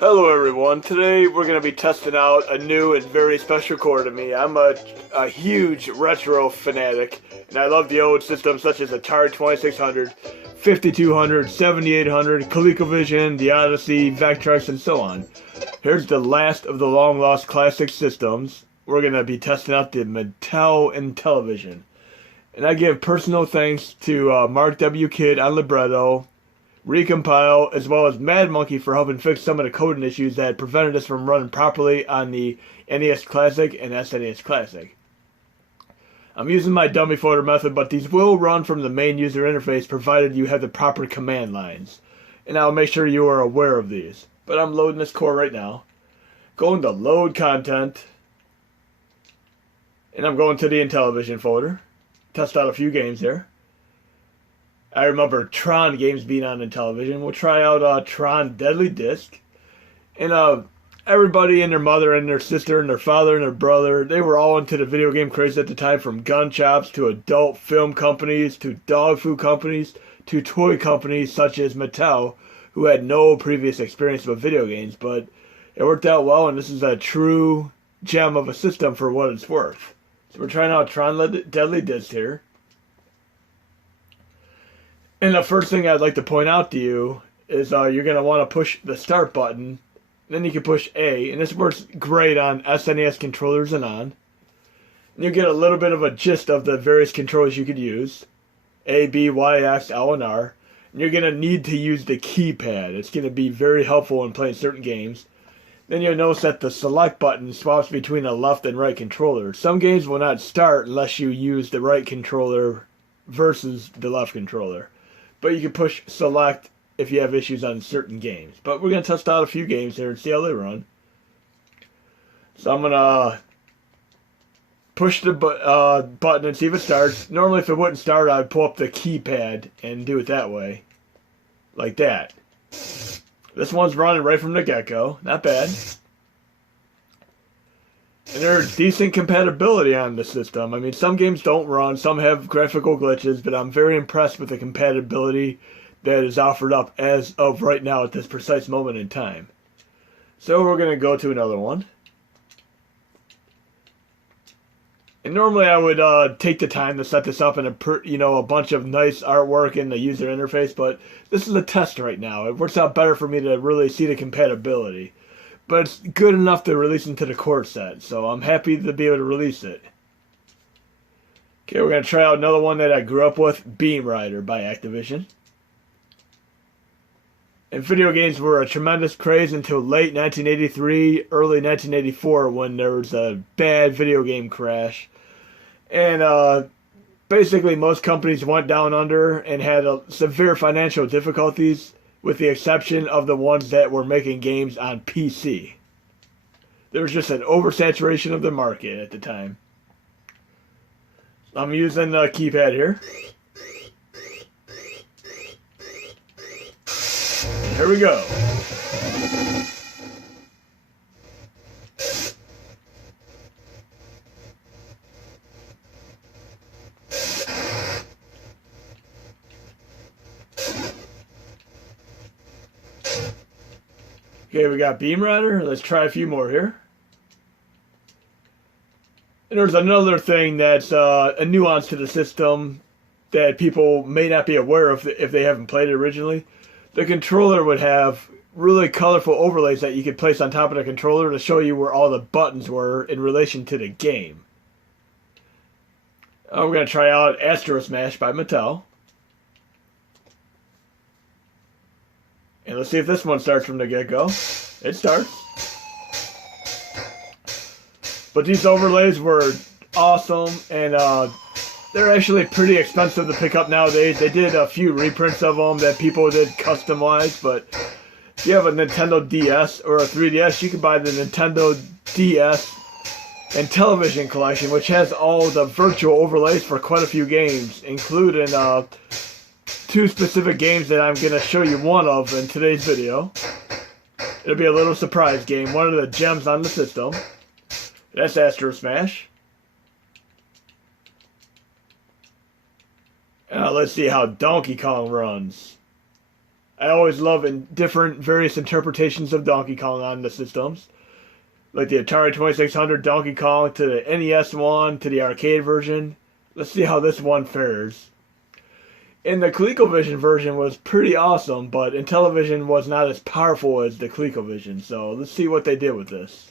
Hello everyone, today we're going to be testing out a new and very special core to me. I'm a huge retro fanatic, and I love the old systems such as Atari 2600, 5200, 7800, ColecoVision, the Odyssey, Vectrex, and so on. Here's the last of the long-lost classic systems. We're going to be testing out the Mattel Intellivision. And I give personal thanks to markwkidd on libretto, Recompile, as well as madmonkey for helping fix some of the coding issues that prevented us from running properly on the NES Classic and SNES Classic. I'm using my dummy folder method, but these will run from the main user interface provided you have the proper command lines. And I'll make sure you are aware of these. But I'm loading this core right now. Going to load content. And I'm going to the Intellivision folder. Test out a few games there. I remember Tron games being on Intellivision. We'll try out Tron Deadly Disc. And everybody and their mother and their sister and their father and their brother, they were all into the video game craze at the time, from gun shops to adult film companies to dog food companies to toy companies such as Mattel, who had no previous experience with video games. But it worked out well, and this is a true gem of a system for what it's worth. So we're trying out Tron Deadly Disc here. And the first thing I'd like to point out to you is you're going to want to push the start button. Then you can push A. And this works great on SNES controllers and on. And you get a little bit of a gist of the various controllers you could use. A, B, Y, X, L, and R. And you're going to need to use the keypad. It's going to be very helpful in playing certain games. Then you'll notice that the select button swaps between the left and right controller. Some games will not start unless you use the right controller versus the left controller. But you can push select if you have issues on certain games. But we're going to test out a few games here and see how they run. So I'm going to push the button and see if it starts. Normally if it wouldn't start, I'd pull up the keypad and do it that way. Like that. This one's running right from the get-go. Not bad. And there's decent compatibility on the system. I mean, some games don't run, some have graphical glitches, but I'm very impressed with the compatibility that is offered up as of right now at this precise moment in time. So we're going to go to another one. And normally I would take the time to set this up in a bunch of nice artwork in the user interface, but this is a test right now. It works out better for me to really see the compatibility. But it's good enough to release into the core set, so I'm happy to be able to release it. Okay, we're going to try out another one that I grew up with, Beam Rider by Activision. And video games were a tremendous craze until late 1983, early 1984, when there was a bad video game crash. And basically most companies went down under and had severe financial difficulties, with the exception of the ones that were making games on PC. There was just an oversaturation of the market at the time. I'm using the keypad here. And here we go. Okay, we got Beam Rider. Let's try a few more here. And there's another thing that's a nuance to the system that people may not be aware of if they haven't played it originally. The controller would have really colorful overlays that you could place on top of the controller to show you where all the buttons were in relation to the game. We're going to try out Astro Smash by Mattel. And let's see if this one starts from the get-go. It starts. But these overlays were awesome, and they're actually pretty expensive to pick up nowadays. They did a few reprints of them that people did customize, but if you have a Nintendo DS or a 3DS, you can buy the Nintendo DS Intellivision collection, which has all the virtual overlays for quite a few games, including two specific games that I'm going to show you one of in today's video. It'll be a little surprise game, one of the gems on the system. That's Astro Smash. Let's see how Donkey Kong runs. I always love different various interpretations of Donkey Kong on the systems. Like the Atari 2600 Donkey Kong to the NES one to the arcade version. Let's see how this one fares. And the ColecoVision version was pretty awesome, but Intellivision was not as powerful as the ColecoVision, so let's see what they did with this.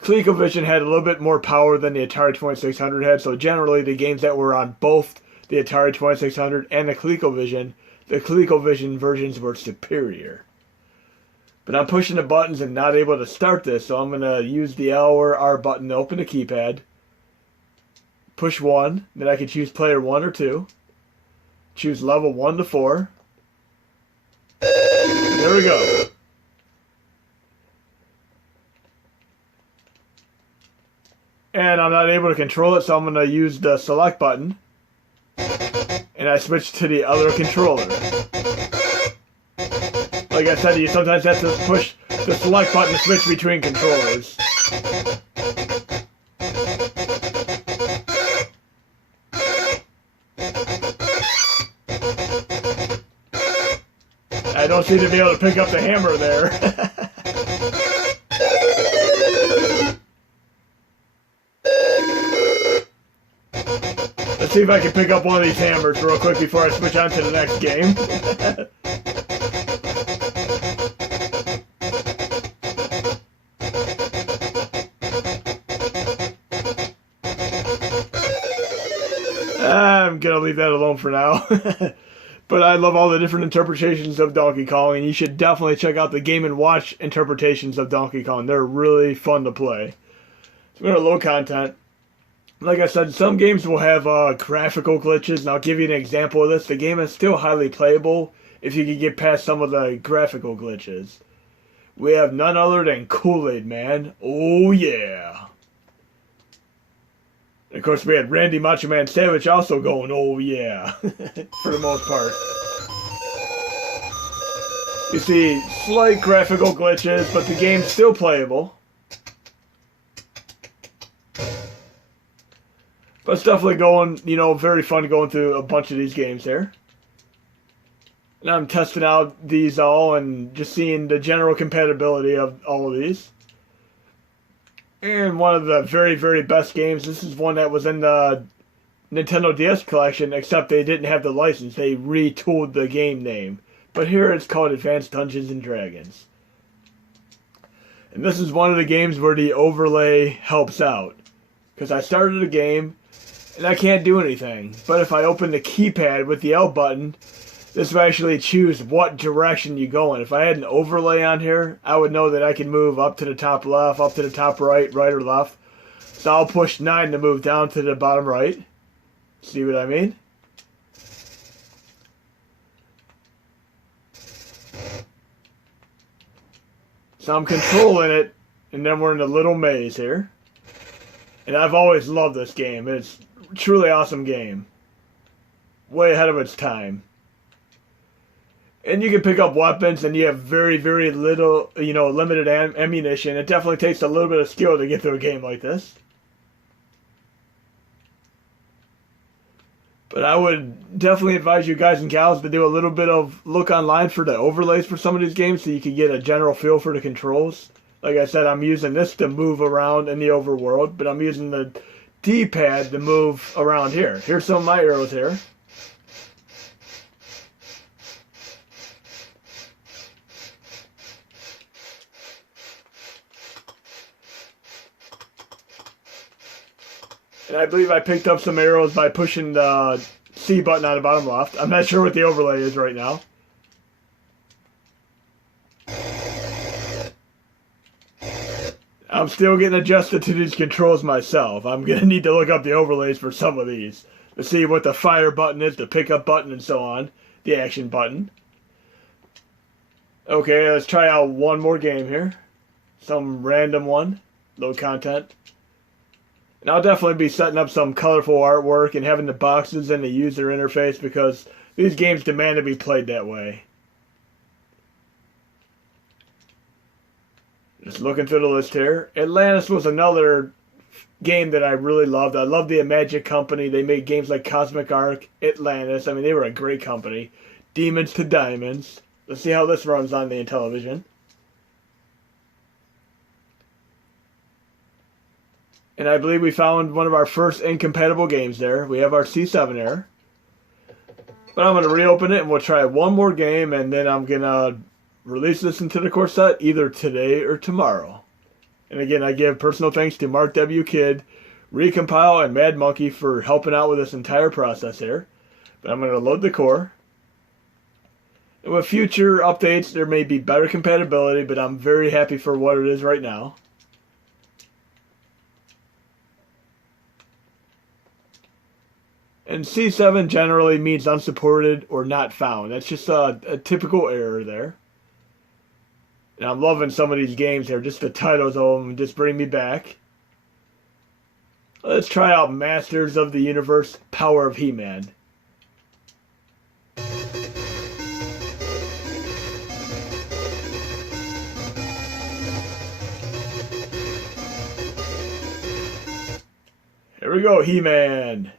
ColecoVision had a little bit more power than the Atari 2600 had, so generally the games that were on both the Atari 2600 and the ColecoVision versions were superior. But I'm pushing the buttons and not able to start this, so I'm going to use the L or R button to open the keypad. Push 1, then I can choose player 1 or 2. Choose level 1 to 4. There we go. And I'm not able to control it, so I'm going to use the select button. And I switch to the other controller. Like I said, you sometimes have to push the select button to switch between controllers. I don't seem to be able to pick up the hammer there. Let's see if I can pick up one of these hammers real quick before I switch on to the next game. I'm gonna leave that alone for now. But I love all the different interpretations of Donkey Kong, and you should definitely check out the Game & Watch interpretations of Donkey Kong. They're really fun to play. So we're going to load content. Like I said, some games will have graphical glitches, and I'll give you an example of this. The game is still highly playable if you can get past some of the graphical glitches. We have none other than Kool-Aid Man. Oh yeah! And of course, we had Randy Macho Man Savage also going, oh yeah, for the most part. You see slight graphical glitches, but the game's still playable. But it's definitely going, very fun going through a bunch of these games here. And I'm testing out these all and just seeing the general compatibility of all of these. And one of the very, very best games, this is one that was in the Nintendo DS collection, except they didn't have the license. They retooled the game name. But here it's called Advanced Dungeons & Dragons. And this is one of the games where the overlay helps out. Because I started a game, and I can't do anything. But if I open the keypad with the L button, this will actually choose what direction you go in. If I had an overlay on here, I would know that I can move up to the top left, up to the top right, right or left. So I'll push 9 to move down to the bottom right. See what I mean? So I'm controlling it, and then we're in a little maze here. And I've always loved this game. It's a truly awesome game. Way ahead of its time. And you can pick up weapons, and you have very, very little, limited ammunition. It definitely takes a little bit of skill to get through a game like this. But I would definitely advise you guys and gals to do a little bit of look online for the overlays for some of these games so you can get a general feel for the controls. Like I said, I'm using this to move around in the overworld, but I'm using the D-pad to move around here. Here's some of my arrows here. And I believe I picked up some arrows by pushing the C button on the bottom left. I'm not sure what the overlay is right now. I'm still getting adjusted to these controls myself. I'm going to need to look up the overlays for some of these. To see what the fire button is, the pickup button, and so on. The action button. Okay, let's try out one more game here. Some random one. Load content. And I'll definitely be setting up some colorful artwork and having the boxes and the user interface because these games demand to be played that way. Just looking through the list here. Atlantis was another game that I really loved. I love the Magic Company. They made games like Cosmic Arc, Atlantis. I mean, they were a great company. Demons to Diamonds. Let's see how this runs on the Intellivision. And I believe we found one of our first incompatible games there. We have our C7 error. But I'm going to reopen it and we'll try one more game, and then I'm going to release this into the core set either today or tomorrow. And again, I give personal thanks to markwkidd, Recompile, and madmonkey for helping out with this entire process here. But I'm going to load the core. And with future updates, there may be better compatibility, but I'm very happy for what it is right now. And C7 generally means unsupported or not found. That's just a typical error there. And I'm loving some of these games here. Just the titles of them just bring me back. Let's try out Masters of the Universe, Power of He-Man. Here we go, He-Man.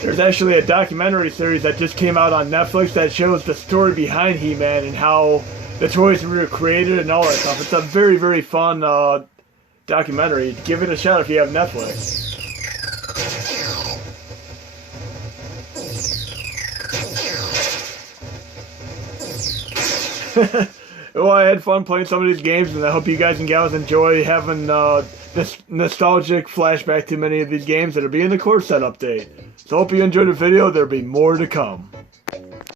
There's actually a documentary series that just came out on Netflix that shows the story behind He-Man and how the toys were created and all that stuff. It's a very, very fun documentary. Give it a shot if you have Netflix. Well, I had fun playing some of these games, and I hope you guys and gals enjoy having this nostalgic flashback to many of these games that'll be in the core set update. So I hope you enjoyed the video. There'll be more to come.